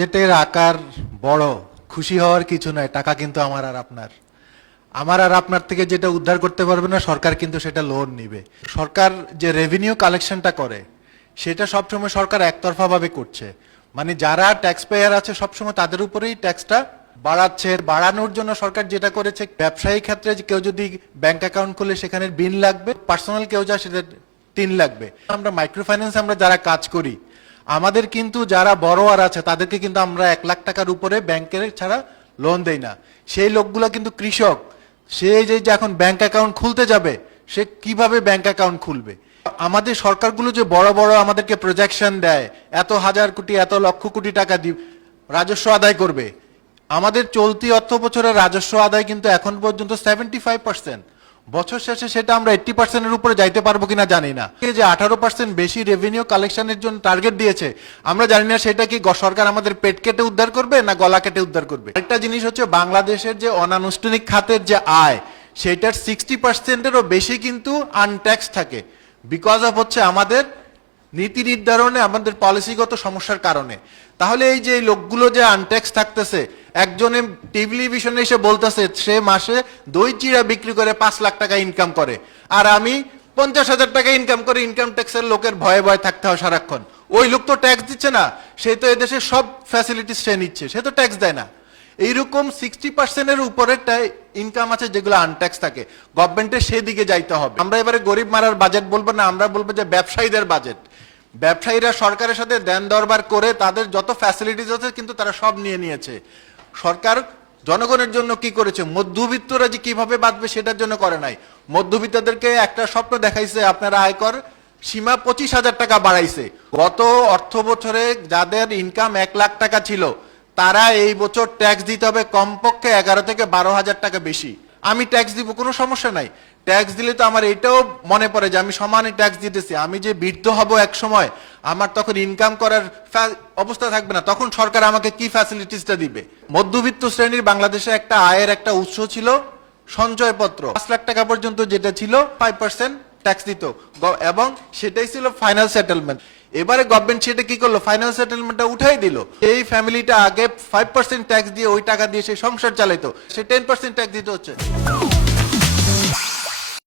বাজেটের আকার বড়, খুশি হওয়ার কিছু নয়। টাকা কিন্তু আমার আর আপনার থেকে যেটা উদ্ধার করতে পারবে না সরকার, কিন্তু সেটা লোন নিবে। সরকার যে রেভিনিউ কালেকশনটা করে সেটা সবসময় সরকার একতরফা ভাবে করছে। মানে যারা ট্যাক্স পেয়ার আছে সবসময় তাদের উপরেই ট্যাক্সটা বাড়াচ্ছে। বাড়ানোর জন্য সরকার যেটা করেছে, ব্যবসায়ী ক্ষেত্রে যে কেউ যদি ব্যাংক অ্যাকাউন্ট খুলে সেখানে বিল লাগবে, পার্সোনাল কেউ যা সেটা 3 লাগবে। আমরা মাইক্রো ফাইন্যান্স আমরা যারা কাজ করি, আমাদের কিন্তু যারা বড়োয়ার আছে তাদেরকে কিন্তু আমরা 1 লাখ টাকার উপরে ব্যাংকের ছাড়া লোন দেই না। সেই লোকগুলো কিন্তু কৃষক, সে যে এখন ব্যাংক অ্যাকাউন্ট খুলতে যাবে, সে কিভাবে ব্যাংক অ্যাকাউন্ট খুলবে? আমাদের সরকারগুলো যে বড় বড় আমাদেরকে প্রজেকশন দেয়, এত হাজার কোটি এত লক্ষ কোটি টাকা রাজস্ব আদায় করবে, আমাদের চলতি অর্থ বছরের রাজস্ব আদায় কিন্তু এখন পর্যন্ত 75%। বছর শেষে সেটা আমরা 80%-এর উপরে যাইতে পারবো কিনা জানি না। যে 18% বেশি রেভিনিউ কালেকশনের জন্য টার্গেট দিয়েছে, আমরা জানি না সেটা কি সরকার আমাদের পেট কেটে উদ্ধার করবে না গলা কেটে উদ্ধার করবে। একটা জিনিস হচ্ছে, বাংলাদেশের যে অনানুষ্ঠানিক খাতের যে আয়, সেটার 60%-এরও বেশি কিন্তু আনট্যাক্স থাকে, বিকজ অফ হচ্ছে আমাদের নীতি নির্ধারণে আমাদের পলিসিগত সমস্যার কারণে। তাহলে এই যে লোকগুলো যে আনট্যাক্স থাকতেছে, একজনে টেলিভিশনে এসে বলতেছে সে মাসে দই চিড়া বিক্রি করে 5 লাখ টাকা ইনকাম করে, আর আমি 50,000 টাকা ইনকাম করে ইনকাম ট্যাক্সের লোকের ভয়ে ভয়ে থাকতে হয় সারাক্ষণ। ওই লোক তো ট্যাক্স দিচ্ছে না, সে তো এদেশে সব ফ্যাসিলিটিস সে নিচ্ছে, সে তো ট্যাক্স দেয় না। এইরকম 60%-এর উপরে ইনকাম আছে যেগুলো আনট্যাক্স থাকে। গভর্নমেন্টের সেদিকে যাইতে হবে। আমরা এবারে গরিব মারার বাজেট বলবো না, আমরা বলবো যে ব্যবসায়ীদের বাজেট। ব্যবসায়ীরা সরকারের সাথে দেন দরবার করে তাদের যত ফ্যাসিলিটিস আছে কিন্তু তারা সব নিয়ে নিয়েছে। সরকার জনগণের জন্য কি করেছে? মধ্যবিত্তরা যে কিভাবে বাঁচবে সেটার জন্য করে নাই। মধ্যবিত্তদেরকে একটা স্বপ্ন দেখাইছে, আপনারা আয়কর সীমা 25,000 টাকা বাড়াইছে। গত অর্থ বছরে যাদের ইনকাম 1 লাখ টাকা ছিল, তারা এই বছর ট্যাক্স দিতে হবে কমপক্ষে 11 থেকে 12,000 টাকা বেশি। আমি ট্যাক্স দিব, কোনো সমস্যা নাই। ট্যাক্স দিলে তো আমার এটাও মনে পড়ে যে আমি সমানে ট্যাক্স দিতেছি। আমি যে বৃদ্ধ হব এক সময়, আমার তখন ইনকাম করার অবস্থা থাকবে না, তখন সরকার আমাকে কি ফ্যাসিলিটিসটা দিবে? মধ্যবিত্ত শ্রেণীর বাংলাদেশে একটা আয়ের একটা উৎস ছিল সঞ্চয়পত্র। 5 লাখ টাকা পর্যন্ত যেটা ছিল 5% ট্যাক্স দিত, এবং সেটাই ছিল ফাইনাল সেটেলমেন্ট। এবারে গভর্নমেন্ট সেটা কি করলো? ফাইনাল সেটেলমেন্টটা উঠাই দিল। এই ফ্যামিলিটা আগে 5% ট্যাক্স দিয়ে ওই টাকা দিয়ে সে সংসার চালাইতো, সে 10% ট্যাক্স দিতে হচ্ছে।